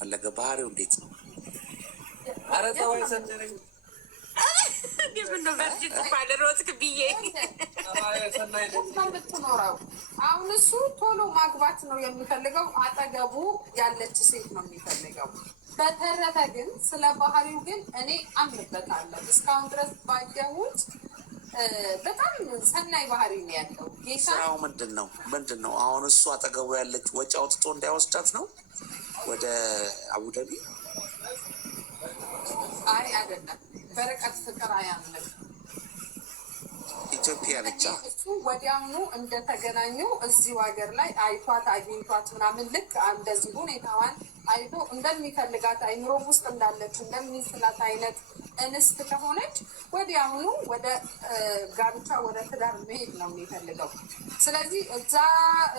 ከፈለገ ባህሪው እንዴት ነው? ኧረ ተወው ሰነኝ ምነው በርጅት ባለሮትክ ብዬ ምትኖረው አሁን እሱ ቶሎ ማግባት ነው የሚፈልገው። አጠገቡ ያለች ሴት ነው የሚፈልገው። በተረፈ ግን ስለ ባህሪው ግን እኔ አምንበታለሁ። እስካሁን ድረስ ባየሁት በጣም ሰናይ ባህሪ ነው ያለው። ስራው ምንድን ነው? አሁን እሱ አጠገቡ ያለች ወጪ አውጥቶ እንዳይወስዳት ነው ወደ አቡዳቢ? አይ አይደለም፣ በርቀት ፍቅር አያምንም። ኢትዮጵያ ነቻ። እሱ ወዲያውኑ እንደተገናኙ እዚሁ ሀገር ላይ አይቷት አግኝቷት ምናምን ልክ እንደዚህ ሁኔታዋን አይቶ እንደሚፈልጋት አይምሮ ውስጥ እንዳለች እንደሚስላት አይነት እንስት ከሆነች ወዲያውኑ ወደ ጋብቻ ወደ ትዳር መሄድ ነው የሚፈልገው። ስለዚህ እዛ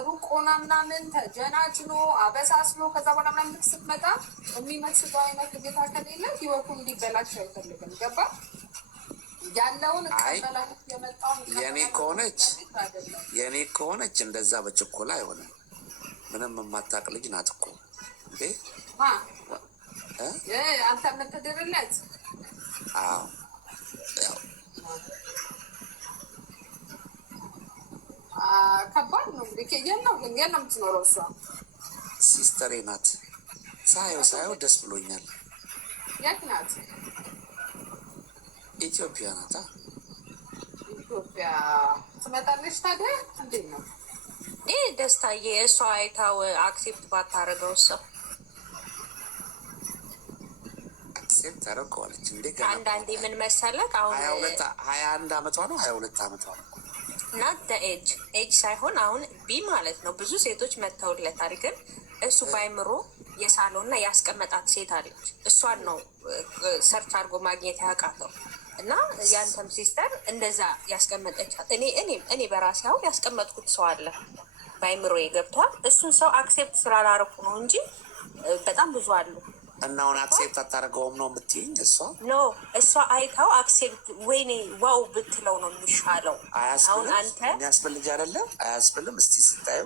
ሩቆና ምናምን ተጀናጅኖ አበሳስሎ ከዛ በኋላ ምናምን ስትመጣ የሚመስለው አይነት ጌታ ከሌለ ህይወቱ እንዲበላሽ አይፈልግም። ገባ? ያለውን የኔ ከሆነች እንደዛ በችኮላ አይሆንም። ምንም የማታውቅ ልጅ ናት እኮ እንዴ አንተ የምትድርለት። አዎ ከባድ ነው እንግዲህ። የት ነው የምትኖረው እሷ? ሲስተሬ ናት። ሳየው ደስ ብሎኛል። የት ናት? ኢትዮጵያ ናታ። ኢትዮጵያ ትመጣለች ታዲያ? እንዴት ነው ይህ ደስታዬ? እሷ አይታው አክሴፕት ባታደርገው ሰው አክሴፕት ታደርገዋለች እንዴ? አንዳንዴ ምን መሰለህ አሁን 21 ዓመቷ ነው 22 ዓመቷ ነው። ናት ኤጅ ሳይሆን አሁን ቢ ማለት ነው። ብዙ ሴቶች መተውለታል፣ ግን እሱ ባይምሮ የሳለውና ያስቀመጣት ሴት አለች። እሷን ነው ሰርች አድርጎ ማግኘት ያውቃተው እና ያንተም ሲስተር እንደዛ ያስቀመጠቻት። እኔ በራሴ አሁን ያስቀመጥኩት ሰው አለ ባይምሮ ገብቷል። እሱን ሰው አክሴፕት ስላላረኩ ነው እንጂ በጣም ብዙ አሉ። እና አሁን አክሴፕት አታደርገውም ነው የምትይኝ? እሷ አይታው አክሴፕት ወይኔ ዋው ብትለው ነው የሚሻለው። አሁን አንተ የሚያስብል ልጅ አይደለም አያስብልም? እስቲ ስታዩ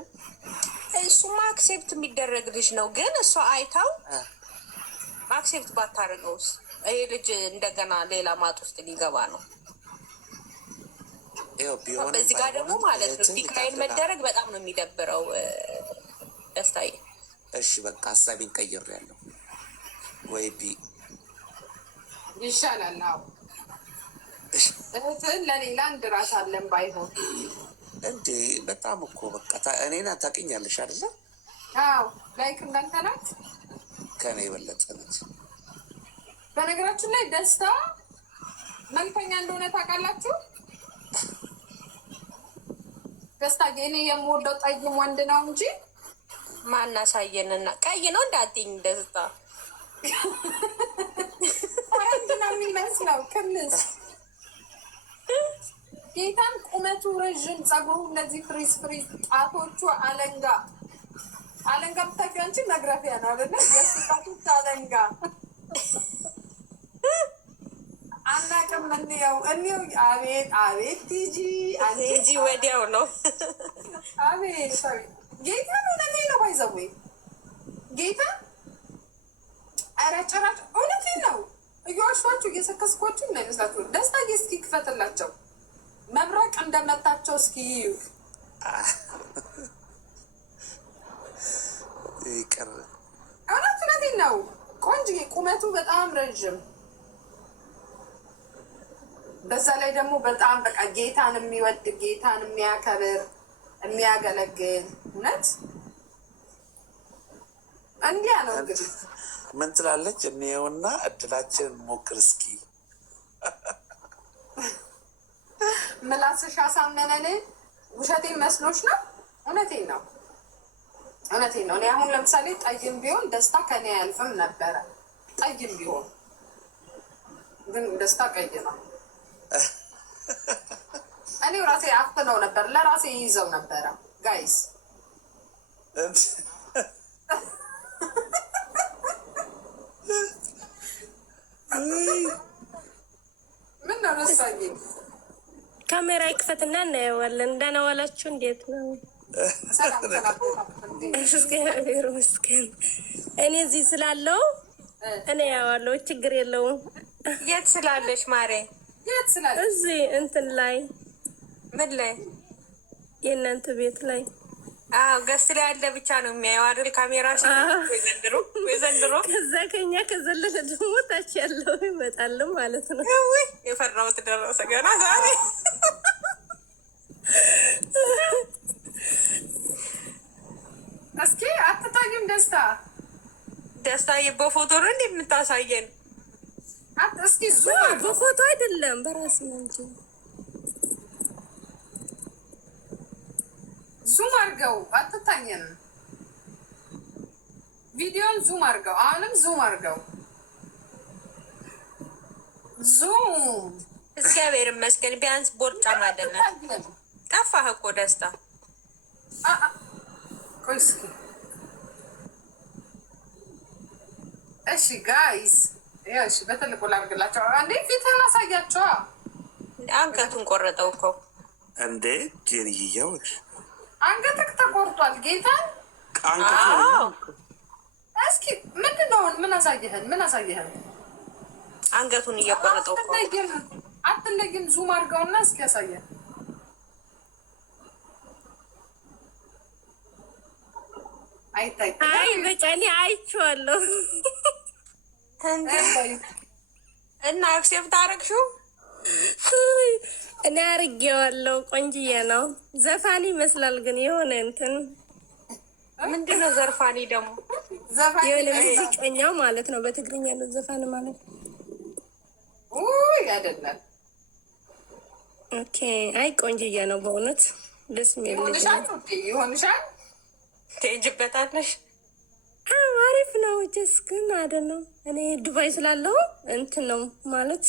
እሱማ አክሴፕት የሚደረግ ልጅ ነው። ግን እሷ አይታው አክሴፕት ባታደርገውስ ይሄ ልጅ እንደገና ሌላ ማጥ ውስጥ ሊገባ ነው። በዚህ ጋር ደግሞ ማለት ነው ዲክላይን መደረግ በጣም ነው የሚደብረው። ደስታዬ እሺ በቃ ሀሳቤን ቀይሬያለሁ። ወይ ቢ ይሻላል። አዎ እህትህን ለሌላ እንድራሳለን ባይሆን እንዴ። በጣም እኮ በቃ እኔን ታውቂኛለሽ አይደለ? አዎ ላይክ እንዳንተ ናት፣ ከኔ የበለጠ ነች። በነገራችን ላይ ደስታ መልከኛ እንደሆነ ታውቃላችሁ። ደስታ እኔ የምወደው ጠይም ወንድ ነው እንጂ ማናሳየንና ቀይ ነው እንዳትይኝ። ደስታ አንድ ነው የሚመስለው ክልስ ጌታን ቁመቱ ረዥም፣ ጸጉሩ እነዚህ ፍሪዝ ጣቶቹ አለንጋ ብታውቂው አንቺ መግረፊያ ነው አይደለ? የስጣቶች አለንጋ አናውቅም። እንየው። አቤት ቲጂ ወዲያው ነው። አቤት ጌታ እውነቴን ነው። ባይዘዌ ጌታ ኧረ ጭራሽ እውነቴን ነው። እየዋሿችሁ እየሰከስኳችሁ እንዳይመስላችሁ። ደስታ እስኪ ክፈትላቸው፣ መብረቅ እንደመታቸው እስኪ ይዩ። እውነቴን ነው። ቆንጆ ቁመቱ በጣም ረዥም፣ በዛ ላይ ደግሞ በጣም በቃ ጌታን የሚወድ ጌታን የሚያከብር የሚያገለግል እውነት እንዲያ ነው። እንግዲህ ምን ትላለች? እኔውና እድላችን ሞክር እስኪ። ምላስሽ አሳመነን። ውሸቴን መስሎች ነው? እውነቴን ነው። እኔ አሁን ለምሳሌ ጠይም ቢሆን ደስታ ከኔ አያልፍም ነበረ። ጠይም ቢሆን ግን ደስታ ቀይ ነው። እኔ ራሴ አፍነው ነበር፣ ለራሴ ይይዘው ነበረ። ጋይስ ምን ነው ነሳኝ? ካሜራ ይክፈትና እናየዋለን። እንደነዋላችሁ እንዴት ነው? ሰላም እግዚአብሔር ይመስገን። እኔ እዚህ ስላለው እኔ ያዋለው ችግር የለውም። የት ስላለሽ ማሬ? የት ስላለሽ? እዚህ እንትን ላይ ምን ላይ? የእናንተ ቤት ላይ። አዎ ገስት ላይ ያለ ብቻ ነው የሚያየው አይደል? ካሜራ ዘንድሮ ከዛ ከኛ ከዘለለ ደግሞ ታች ያለው ይመጣል ማለት ነው። የፈራሁት ደረሰ ገና ዛሬ። እስኪ አትታይም? ደስታ በፎቶ ነው እንዴ የምታሳየን? እስኪ በፎቶ አይደለም በራስ ነው እንጂ ዙም አድርገው። አትታየን። ቪዲዮን ዙም አድርገው። አሁንም ዙም አድርገው። ዙም። እግዚአብሔር ይመስገን ቢያንስ ቦርጫም አይደለም። ጠፋህ እኮ ደስታ። ቆይ እስኪ እሺ ጋይስ፣ እሺ በትልቁ ላድርግላቸው። አንዴ ፊትህን አሳያቸዋ። አንገቱን ቆረጠው እኮ እንዴ ጄሪያዎች፣ አንገትህ ተቆርጧል። ጌታ እስኪ ምንድን ነው? ምን አሳየህን? አንገቱን እየቆረጠው እኮ። አትለይም። ዙም አድርገውና እስኪ ያሳየን። አይ በጫኔ አይቼዋለሁ። እና አክሴፕት አደረግሽው? እኔ አድርጌዋለሁ። ቆንጅዬ ነው። ዘፋኒ ይመስላል ግን የሆነ እንትን ምንድን ነው ዘርፋኒ? ደግሞ የሆነ ሙዚቀኛው ማለት ነው። በትግርኛ ነው ዘፋን ማለት አይደለም። ኦኬ። አይ ቆንጅዬ ነው በእውነት ደስ የሚል ይሆንሻል። ትሄጂበታለሽ? አሪፍ ነው። ጀስ ግን አይደለም። እኔ ዱባይ ስላለው እንትን ነው ማለት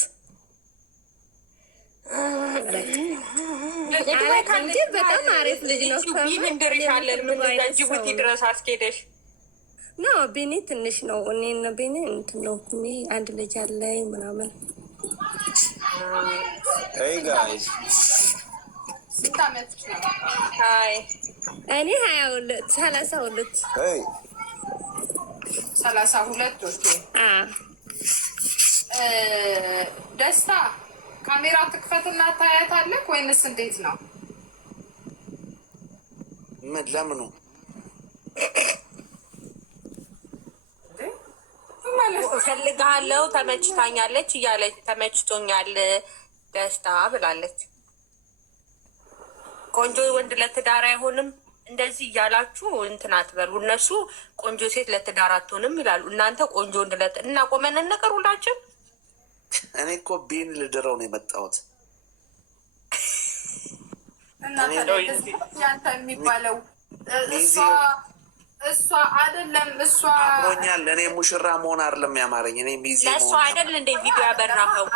እንጂ በጣም አሪፍ ልጅ ነው። እንደርሻለን ጅቡቲ ድረስ አስኬደሽ ነው። ቤኔ ትንሽ ነው። እኔና ቤኔ እንትን ነው። እኔ አንድ ልጅ አለኝ ምናምን። ሄይ ጋይስ ስንት ዓመትሽ ነው? አይ እኔ 32 32 ኦኬ። ደስታ ካሜራ ትክፈትና ታያታለህ ወይንስ እንዴት ነው? ምን ለምኑ? እፈልግሃለሁ ተመችታኛለች እያለች ተመችቶኛል ደስታ ብላለች። ቆንጆ ወንድ ለትዳር አይሆንም እንደዚህ እያላችሁ እንትን አትበሉ። እነሱ ቆንጆ ሴት ለትዳር አትሆንም ይላሉ። እናንተ ቆንጆ ወንድ እና ቆመን ነገር ሁላችን። እኔ እኮ ቢን ልድረው ነው የመጣሁት። ያንተ የሚባለው እሷ አይደለም። እሷ አሞኛል። እኔ ሙሽራ መሆን አይደለም ያማረኝ። እኔ ሚዜ ለእሷ አይደል እንደ ቪዲዮ ያበራኸው?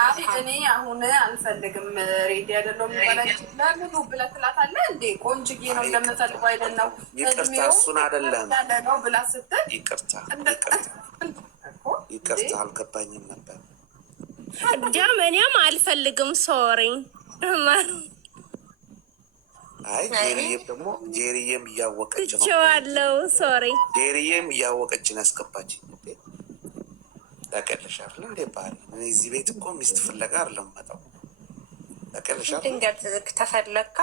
እኔ አሁን አልፈልግም ሬዲ አይደለም ለምኑ ብለህ ትላታለህ እንዴ? ቆንጅዬ ነው እንደምፈልገው አይደል ነው። ይቅርታ እሱን አይደለም ነው ብላ ስትል ይቅርታ አልገባኝም ነበር። ጃም እኔም አልፈልግም ሶሪ። አይ ጄሪዬም ደግሞ ጄሪዬም እያወቀች ነው ቸዋለው። ሶሪ ጄሪዬም እያወቀች ነው ያስገባችኝ። ታውቂያለሽ እንዴ ባህሪ እዚህ ቤት እኮ ሚስት ፍለጋ አይደለም መጣው። ታውቂያለሽ ድንገት ተፈለካ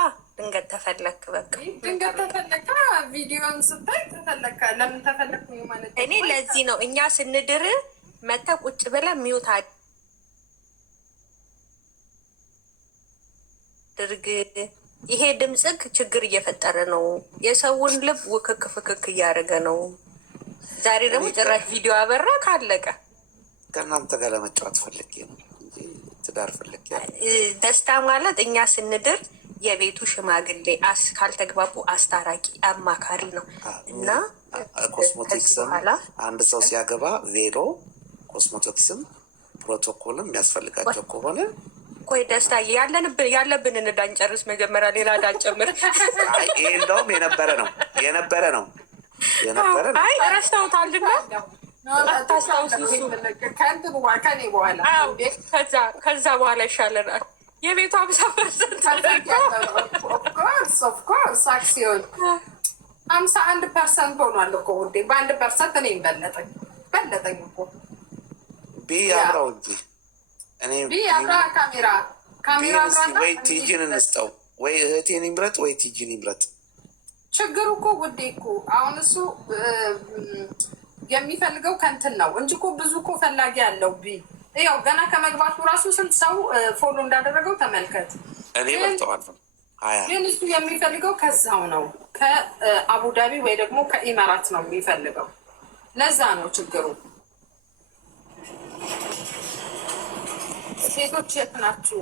በቃ ድንገት ተፈለካ ቪዲዮን ስታይ ተፈለካ። ለምን ተፈለክ ማለት እኔ ለዚህ ነው እኛ ስንድር መተ ቁጭ ብለ ሚውት አድርግ። ይሄ ድምፅክ ችግር እየፈጠረ ነው። የሰውን ልብ ውክክ ፍክክ እያደረገ ነው። ዛሬ ደግሞ ጭራሽ ቪዲዮ አበራ ካለቀ። ከእናንተ ጋር ለመጫወት ፈልጌ ነው እንጂ ትዳር ፈልጌ። ደስታ ማለት እኛ ስንድር የቤቱ ሽማግሌ ካልተግባቡ አስታራቂ አማካሪ ነው እና ኮስሞቲክስም አንድ ሰው ሲያገባ ቬሎ ኮስሞቲክስም ፕሮቶኮልም የሚያስፈልጋቸው ከሆነ ቆይ ደስታ ያለብንን እንዳንጨርስ መጀመሪያ ሌላ እንዳንጨምር። ይሄ እንደውም የነበረ ነው። አይ ረስተውታልና ከዛ በኋላ ይሻለናል። የቤቱ 50% 51% ሆኗል እኮ ውዴ። በ1% እኔ በለጠኝ እኮ ቢ አብራው እንጂ እኔ ቢ አብራ ካሜራ ወይ ቲጂን እንስጠው ወይ እህቴን ይምረጥ ወይ ቲጂን ይምረጥ። ችግሩ እኮ ውዴ እኮ አሁን እሱ የሚፈልገው ከንትን ነው እንጂ እኮ ብዙ እኮ ፈላጊ ያለው ቢ ያው ገና ከመግባቱ ራሱ ስንት ሰው ፎሎ እንዳደረገው ተመልከት። እኔ በልጠዋለሁ። ግን እሱ የሚፈልገው ከዛው ነው ከአቡዳቢ ወይ ደግሞ ከኢማራት ነው የሚፈልገው። ለዛ ነው ችግሩ። ሴቶች የት ናችሁ?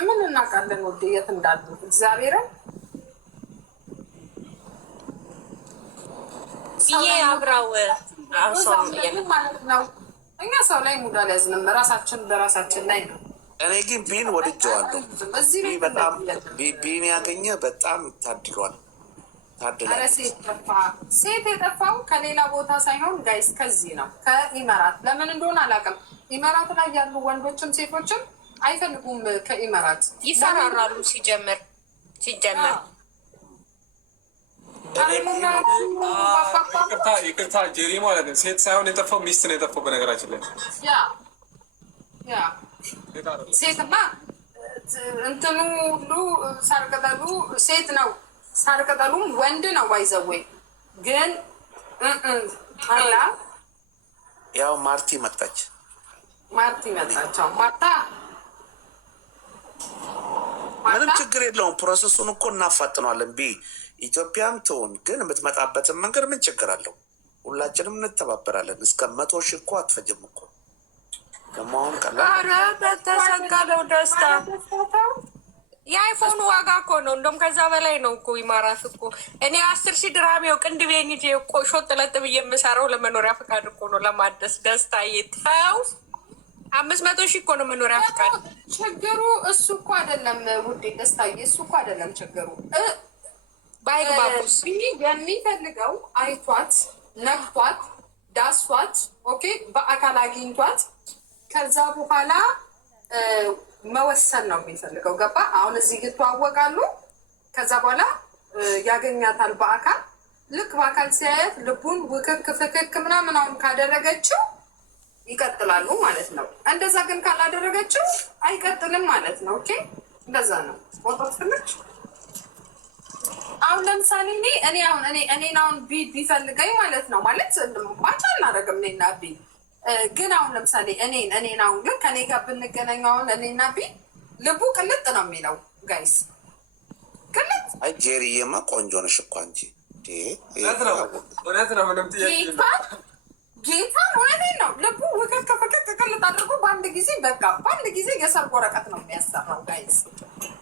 ምን እናውቃለን ወደ የት እንዳሉ እግዚአብሔርን ይሄ አብራው ማለት ነው። እኛ ሰው ላይ ሙድ አልያዝንም፣ ራሳችን በራሳችን ላይ ነው። እኔ ግን ቢን ወድጀዋለሁ። በጣም ቢን ያገኘ በጣም ታድሏል። ሴት የጠፋው ከሌላ ቦታ ሳይሆን ጋይስ ከዚህ ነው ከኢመራት። ለምን እንደሆነ አላውቅም። ኢመራት ላይ ያሉ ወንዶችም ሴቶችም አይፈልጉም ከኢመራት ይፈራራሉ። ሲጀምር ይቅርታ ጄሪ ማለት ነው። ሴት ሳይሆን የጠፋው ሚስት ነው የጠፋው። በነገራችን ላይ ሴትማ እንትኑ ሁሉ ሳርቅጠሉ ሴት ነው፣ ሳርቅጠሉም ወንድ ነው። ባይዘወይ ግን አላ ያው ማርቲ መጣች። ማርታ ምንም ችግር የለውም። ፕሮሰሱን እኮ እናፋጥነዋለን። ቢ ኢትዮጵያም ትሆን ግን የምትመጣበትን መንገድ ምን ችግር አለው? ሁላችንም እንተባበራለን። እስከ 100,000 እኮ አትፈጅም እኮ ከማሁን ቀላል ተሰጋለው ደስታ የአይፎኑ ዋጋ እኮ ነው። እንደውም ከዛ በላይ ነው እኮ ኢማራት እኮ እኔ 10,000 ድርሃም የው ቅንድቤን ይዤ እኮ ሾጥ ለጥ ብዬ የምሰራው ለመኖሪያ ፈቃድ እኮ ነው ለማደስ። ደስታ የተው 500,000 እኮ ነው መኖሪያ ፈቃድ። ችግሩ እሱ እኮ አይደለም ውዴ ደስታዬ፣ እሱ እኮ አይደለም ችግሩ። ባይግባቡስ የሚፈልገው አይቷት ነክቷት ዳሷት ኦኬ በአካል አግኝቷት ከዛ በኋላ መወሰን ነው የሚፈልገው። ገባ? አሁን እዚህ ይተዋወቃሉ። ከዛ በኋላ ያገኛታል በአካል። ልክ በአካል ሲያየት ልቡን ውክክ ፍክክ ምናምን አሁን ካደረገችው ይቀጥላሉ ማለት ነው። እንደዛ ግን ካላደረገችው አይቀጥልም ማለት ነው። ኦኬ እንደዛ ነው። ወጣት ፍልች አሁን ለምሳሌ እኔ አሁን ቢፈልገኝ ማለት ነው ማለት ማቻ እናደረግም እኔና ቢ ግን አሁን ለምሳሌ እኔን አሁን ግን ከኔ ጋር ብንገናኝ አሁን እኔና ቢ ልቡ ቅልጥ ነው የሚለው ጋይስ ቅልጥ። አይ ጄሪዬማ ቆንጆ ነሽ እኮ አንቺ። እውነት ነው። ምንም ጌታ እውነቴን ነው። ልቡ ውክክ ፍክክ ቅልጥ አድርጎ በአንድ ጊዜ የሰርግ ወረቀት ነው የሚያሰራው ጋይስ።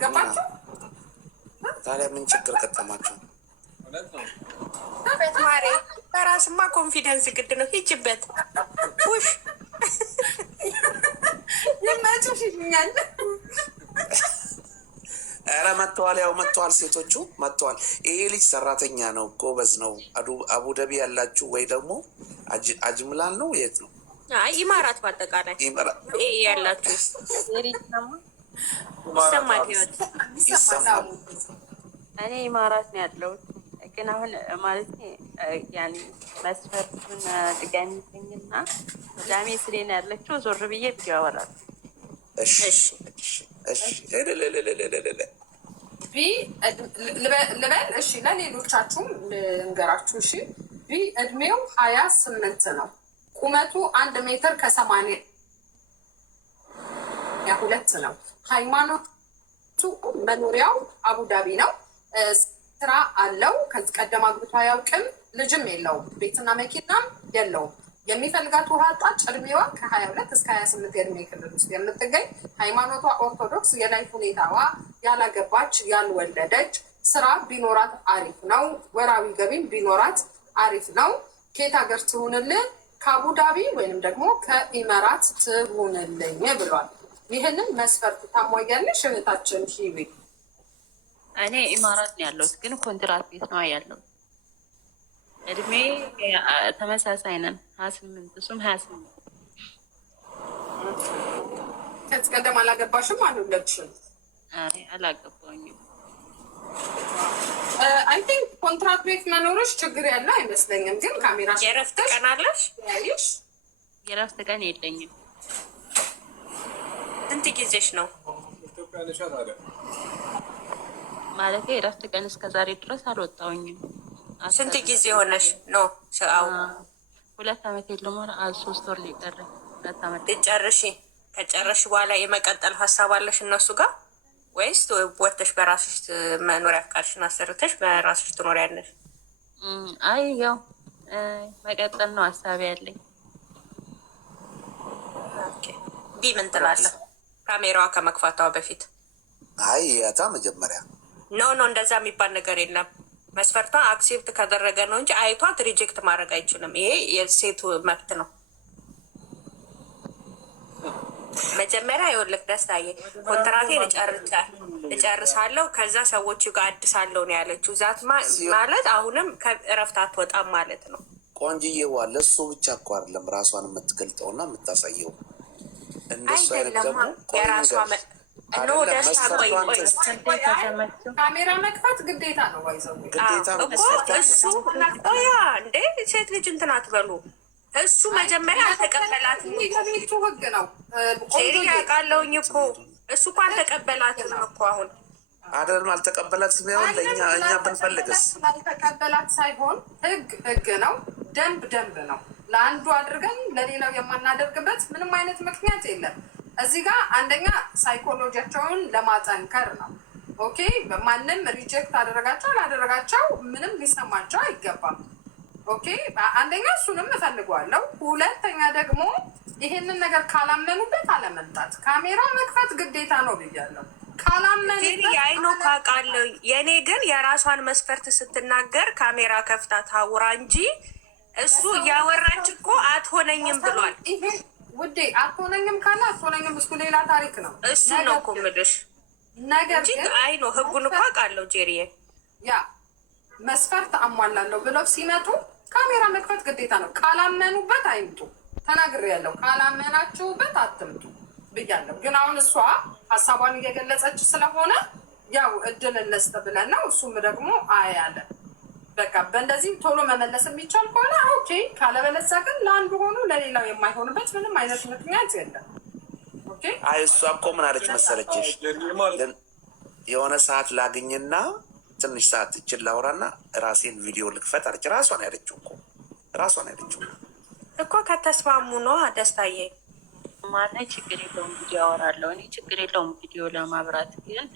ገባቸው? ታዲያ ምን ችግር ገጠማቸው? ማሬ በራስማ ኮንፊደንስ ግድ ነው። ሂጅበት ውሽ የማጭሽ ይኛል። ኧረ መጥተዋል፣ ያው መጥተዋል፣ ሴቶቹ መጥተዋል። ይሄ ልጅ ሰራተኛ ነው፣ ጎበዝ ነው። አቡዳቢ ያላችሁ ወይ ደግሞ አጅምላን ነው የት ነው? ኢማራት በአጠቃላይ ያላችሁ ይሰማል፣ ህይወት ይሰማል። እኔ ኢማራት ነው ያለሁት፣ ግን አሁን ማለት ያኔ መስፈርቱን ድጋሚ ይገኝና ዳሜ ስሌን ያለችው ዞር ብዬ ቪዲዮ አወራለሁ። ልበል እሺ፣ ለሌሎቻችሁም ልንገራችሁ እሺ። ቢ እድሜው 28 ነው። ቁመቱ 1 ሜትር ከ82 ነው። ሃይማኖቱ መኖሪያው አቡዳቢ ነው። ስራ አለው። ከዚህ ቀደም አግብቶ አያውቅም። ልጅም የለውም። ቤትና መኪናም የለውም። የሚፈልጋት ውሃ አጣጭ። እድሜዋ ከ22 እስከ 28 የእድሜ ክልል ውስጥ የምትገኝ ሃይማኖቷ ኦርቶዶክስ፣ የላይፍ ሁኔታዋ ያላገባች ያልወለደች፣ ስራ ቢኖራት አሪፍ ነው። ወራዊ ገቢም ቢኖራት አሪፍ ነው። ከየት ሀገር ትሁንልህ? ከአቡዳቢ ወይንም ደግሞ ከኢመራት ትሁንልኝ ብሏል። ይህንን መስፈርት ታሟያለሽ እህታችን ሂዊ? እኔ ኢማራት ነው ያለሁት፣ ግን ኮንትራት ቤት ነው ያለው። እድሜ ተመሳሳይ ነን፣ 28 እሱም 28። ከዚህ ቀደም አላገባሽም? አልወለድሽም? አላገባኝም። አይ ቲንክ ኮንትራት ቤት መኖርሽ ችግር ያለው አይመስለኝም። ግን ካሜራ የእረፍት ቀን አለሽ? የእረፍት ቀን የለኝም። ስንት ጊዜሽ ነው? ማለት የእረፍት ቀን እስከ ዛሬ ድረስ አልወጣሁኝም። ስንት ጊዜ ሆነሽ ነው? አዎ 2 ዓመት የለም። 3 ወር ሊቀረኝ 2 ዓመት ልጨርሺ። ከጨረሽ በኋላ የመቀጠል ሀሳብ አለሽ እነሱ ጋር ወይስ ወጥተሽ በራስሽ መኖሪያ ፍቃድሽን አሰርተሽ በራስሽ ትኖሪያለሽ? አይ ያው መቀጠል ነው ሀሳብ ያለኝ። ቢ ምን ትላለህ? ካሜራዋ ከመክፋቷ በፊት አይ ያታ መጀመሪያ ኖ እንደዛ የሚባል ነገር የለም። መስፈርቷ አክሴፕት ካደረገ ነው እንጂ አይቷት ሪጀክት ማድረግ አይችልም። ይሄ የሴቱ መብት ነው። መጀመሪያ ይኸውልህ ደስታዬ ኮንትራቴን እጨርሳለሁ ከዛ ሰዎቹ ጋር አድሳለሁ ነው ያለችው። ዛት ማለት አሁንም ከእረፍት አትወጣም ማለት ነው። ቆንጅዬዋ ለእሱ ብቻ እኮ አይደለም ራሷን የምትገልጠውና የምታሳየው እንደሱ አይነት ደግሞ የራሷ ደስታ ካሜራ መክፈት ግዴታ ነው። ይዘው ግዴታ ነው እሱ እንዴ ሴት ልጅ እንትን አትበሉ። እሱ መጀመሪያ አልተቀበላትም። ከቤቱ ህግ ነው ያውቃለሁኝ እኮ እሱ እኮ አልተቀበላትም እኮ አሁን አይደለም አልተቀበላት ሲሆን እኛ ብንፈልግስ አልተቀበላት ሳይሆን ህግ ነው፣ ደንብ ነው። ለአንዱ አድርገን ለሌላው የማናደርግበት ምንም አይነት ምክንያት የለም። እዚህ ጋር አንደኛ ሳይኮሎጂያቸውን ለማጠንከር ነው። ኦኬ ማንም ሪጀክት አደረጋቸው አላደረጋቸው ምንም ሊሰማቸው አይገባም። ኦኬ አንደኛ እሱንም እፈልገዋለሁ። ሁለተኛ ደግሞ ይሄንን ነገር ካላመኑበት አለመምጣት፣ ካሜራ መክፈት ግዴታ ነው ብያለሁ። ካላመኑበት አይኖ ካቃለሁ። የእኔ ግን የራሷን መስፈርት ስትናገር ካሜራ ከፍታ ታውራ እንጂ እሱ እያወራች እኮ አትሆነኝም ብሏል። ውዴ አትሆነኝም ካለ አትሆነኝም፣ እሱ ሌላ ታሪክ ነው። እሱ ነው እኮ የምልሽ ነገር ግን አይኖ ህጉን እኮ አውቃለሁ። ጄሪዬ ያ መስፈርት አሟላለሁ ብለው ሲመጡ ካሜራ መክፈት ግዴታ ነው። ካላመኑበት አይምጡ። ተናግሬያለሁ። ካላመናችሁበት አትምጡ ብያለሁ። ግን አሁን እሷ ሀሳቧን እየገለጸች ስለሆነ ያው እድል እንስጥ ብለን ነው። እሱም ደግሞ አያለ በቃ በእንደዚህ ቶሎ መመለስ የሚቻል ከሆነ ኦኬ፣ ካለበለዚያ ግን ለአንዱ ሆኖ ለሌላው የማይሆንበት ምንም አይነት ምክንያት የለም። ኦኬ አይ እሷ እኮ ምን አለች መሰለችሽ? የሆነ ሰዓት ላግኝና ትንሽ ሰዓት እችን ላውራና ራሴን ቪዲዮ ልክፈት አለች። ራሷን ያለችው እኮ ከተስማሙ ነው ደስታዬ። ማለት ችግር የለውም ቪዲዮ አወራለሁ እኔ ችግር የለውም ቪዲዮ ለማብራት ግን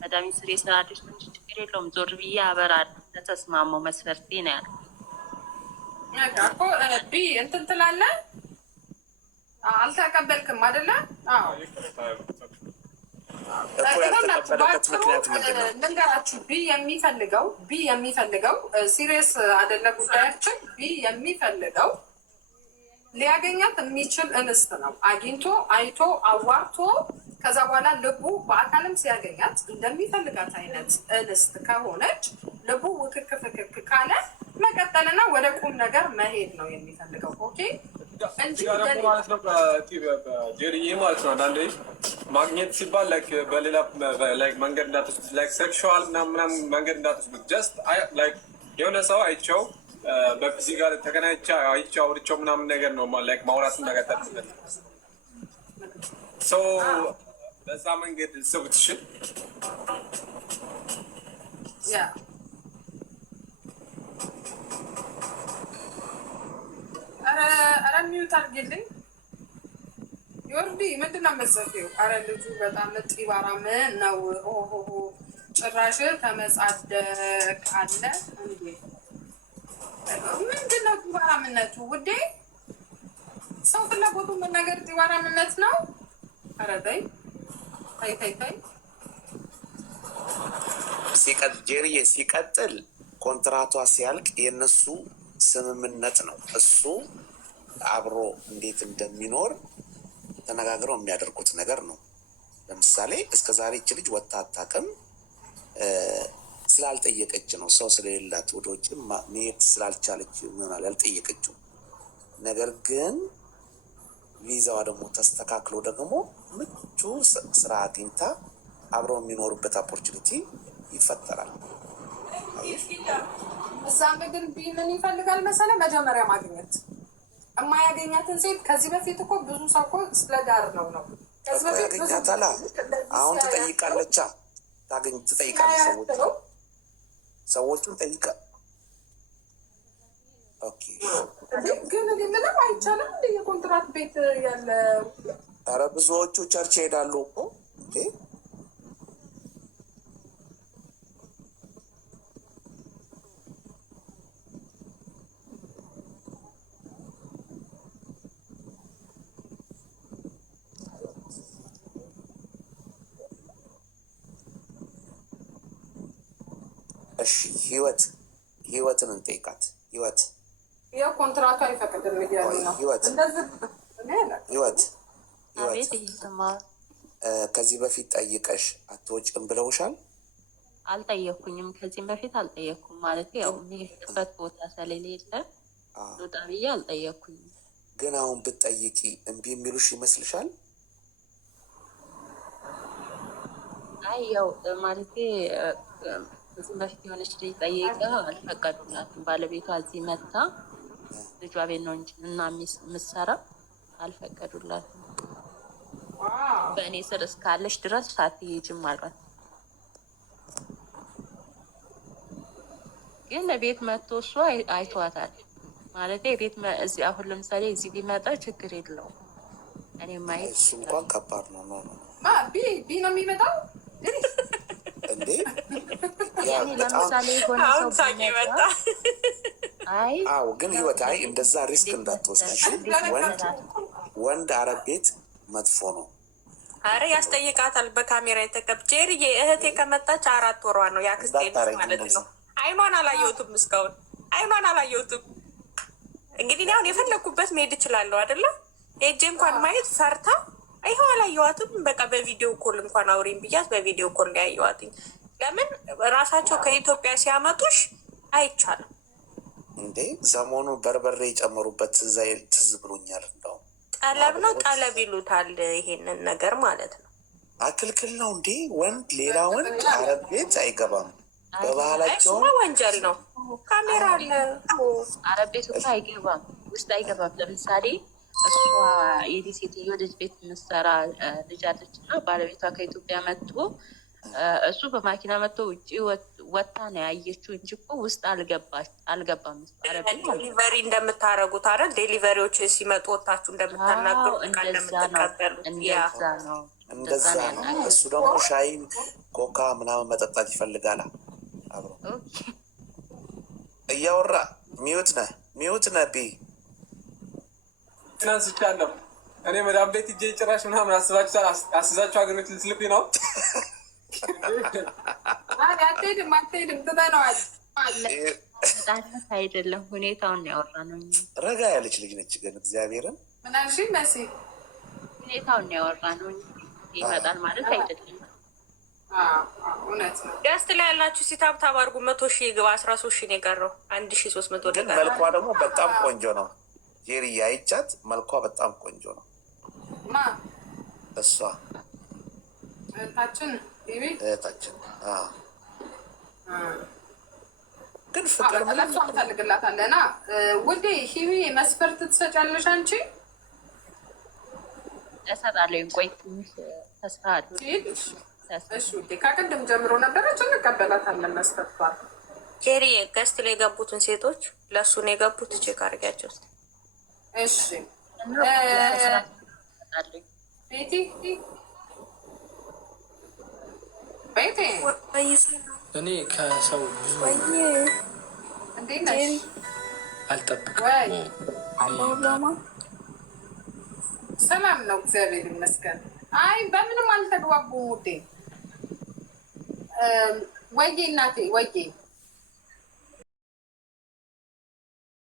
መዳሚ ስሬ ስላለች እንጂ ችግር የለውም ዞር ብዬ አበራለሁ። ለተስማማው መስፈርቴ ነው ያለው። እኮ ቢ እንትን ትላለህ አልተቀበልክም አይደለ? ልንገራችሁ ቢ የሚፈልገው ሲሪየስ አይደለ ጉዳያችን። ቢ የሚፈልገው ሊያገኛት የሚችል እንስት ነው። አግኝቶ አይቶ አዋርቶ ከዛ በኋላ ልቡ በአካልም ሲያገኛት እንደሚፈልጋት አይነት እንስት ከሆነች ልቡ ውክክ ፍክክ ካለ መቀጠልና ወደ ቁም ነገር መሄድ ነው የሚፈልገው። ኦኬ እንጂ ማለት ነው ጄሪዬ ማለት ነው። አንዳንዴ ማግኘት ሲባል በሌላ መንገድ እንዳትወስድ ሴክሹዋል ምናምን መንገድ እንዳትወስድ ጀስት የሆነ ሰው አይቼው በፊዚክ ጋር ተገናኝቼ አይቼው አውርቼው ምናምን ነገር ነው ማውራት ነገር ታጥበት ሰው በዛ መንገድ ስብትሽል ያ ኧረ ሚዩት አድርጊልኝ ዮርዲ ምንድን ነው የምትዘፊው? ኧረ ልጁ በጣም ጢባራም ነው። ኦሆ ጭራሽ ተመጻደቅ አለ እንዴ! ምንድን ነው ጢባራምነቱ ውዴ? ሰው ፍላጎቱ ምን ነገር ጢባራምነት ነው? ኧረ ተይ ጄሪዬ ሲቀጥል ኮንትራቷ ሲያልቅ የእነሱ ስምምነት ነው። እሱ አብሮ እንዴት እንደሚኖር ተነጋግረው የሚያደርጉት ነገር ነው። ለምሳሌ እስከ ዛሬ ይች ልጅ ወጥታ አታውቅም። ስላልጠየቀች ነው፣ ሰው ስለሌላት ወደ ውጭ መሄድ ስላልቻለች ይሆናል ያልጠየቀችው። ነገር ግን ቪዛዋ ደግሞ ተስተካክሎ ደግሞ ምቹ ስራ አግኝታ አብረው የሚኖሩበት ኦፖርቹኒቲ ይፈጠራል። እዛ ግን ምን ይፈልጋል መሰለህ? መጀመሪያ ማግኘት የማያገኛትን ሴት ከዚህ በፊት እኮ ብዙ ሰው እኮ ስለ ዳር ነው ከዚህ በፊት ያገኛታላ። አሁን ትጠይቃለቻ ትጠይቃለች። ሰዎቹን ጠይቃ። ኦኬ ግን ምንም አይቻልም። እንደ የኮንትራት ቤት ያለ ኧረ ብዙዎቹ ቸርች ይሄዳሉ እኮ እንዴ። እሺ ህይወትን እንጠይቃት። ያው ኮንትራቱ አይፈቅድም እያሉ ነው። ህይወት ከዚህ በፊት ጠይቀሽ አትወጭም ብለውሻል? አልጠየኩኝም። ከዚህም በፊት አልጠየኩም። ማለት ያው የሚሄድበት ቦታ ስለሌለ ሉጣ ብዬ አልጠየኩኝም። ግን አሁን ብትጠይቂ እምቢ የሚሉሽ ይመስልሻል? አይ ያው ማለት ከዚህም በፊት የሆነች ልጅ ጠይቃ አልፈቀዱላትም። ባለቤቷ እዚህ መታ ልጇ ቤት ነው እንጂ እና የምትሰራ አልፈቀዱላትም። በእኔ ስር እስካለች ድረስ አትሄጂም አሏት። ግን ቤት መጥቶ እሱ አይቷታል። ማለት ቤት እዚህ አሁን ለምሳሌ እዚህ ቢመጣ ችግር የለውም። እኔ ማየት እሱ እንኳን ከባድ ነው። ቢ ነው የሚመጣው እንዴ? ለምሳሌ ሆነ ሰው ቢመጣ አዎ። ግን ህይወት እንደዛ ሪስክ እንዳትወስድ። ወንድ አረብ ቤት መጥፎ ነው። አረ ያስጠይቃታል። በካሜራ የተቀብ ጄሪዬ እህቴ ከመጣች 4 ወሯ ነው። ያክስቴ ማለት ነው። አይኗን አላየሁትም እስካሁን አይኗን አላየሁትም። እንግዲህ አሁን የፈለኩበት መሄድ እችላለሁ አይደለ? ሄጄ እንኳን ማየት ፈርታ ይኸው አላየኋትም። በቃ በቪዲዮ ኮል እንኳን አውሪኝ ብያት በቪዲዮ ኮል ያየኋትኝ። ለምን ራሳቸው ከኢትዮጵያ ሲያመጡሽ አይቻልም እንዴ? ሰሞኑ በርበሬ የጨመሩበት ትዝ ብሎኛል። እንደውም ጠለብ ነው ጠለብ ይሉታል። ይሄንን ነገር ማለት ነው። አክልክል ነው እንዴ? ወንድ ሌላ ወንድ አረብ ቤት አይገባም። በባህላቸው ወንጀል ነው። ካሜራ አለ። አረብ ቤት እኮ አይገባም፣ ውስጥ አይገባም። ለምሳሌ እሷ የዚህ ሴትዮ ልጅ ቤት የምትሰራ ልጅ አለች እና ባለቤቷ ከኢትዮጵያ መጥቶ እሱ በማኪና መጥቶ ውጭ ወጣ ነው ያየችው እንጂ እኮ ውስጥ አልገባም። ዴሊቨሪ እንደምታረጉት አይደል? ዴሊቨሪዎች ሲመጡ ወታችሁ እንደምታናገሩ እንደዛ ነው። እሱ ደግሞ ሻይ ኮካ ምናምን መጠጣት ይፈልጋል። አብሮ እያወራ ሚዩት ነህ ቢ ናስቻለሁ እኔ መዳም ቤት እጄ ጭራሽ ምናምን አስዛችሁ ሀገሮች ልትልኩኝ ነው። አትሄድም ትተነዋል። አይደለም ሁኔታውን ያወራ ነው። ረጋ ያለች ልጅ ነች። ግን እግዚአብሔርን ምናልሽ መሲ ሁኔታውን ያወራ ነው። ይመጣል ማለት አይደለም። እውነት ነው። ገስት ላይ ያላችሁ ሲታብታብ አድርጉ። 100,000 ግባ። 13,000 ነው የቀረው። 1,300 ደጋ። መልኳ ደግሞ በጣም ቆንጆ ነው። ጄሪ አይቻት መልኳ በጣም ቆንጆ ነው። እሷ እህታችን ግን ፍቅር ለሷ እንፈልግላታለና ውዴ ሂዊ መስፈርት ትሰጫለሽ አንቺ? እሰጣለሁ። ቆይ ትንሽ ተስፋ አለ። እሺ ውዴ ከቅድም ጀምሮ ነበረች፣ እንቀበላታለን መስፈርቷል። ጄሪ ገስት ላይ የገቡትን ሴቶች ለእሱ ነው የገቡት። ቼክ አድርጊያቸው። እሺ ቤቴ እኔ ከሰው ብዙ አልጠብቅም። ሰላም ነው፣ እግዚአብሔር ይመስገን። አይ በምንም አልተግባቡም ውዴ። ወይዬ እናቴ ወይዬ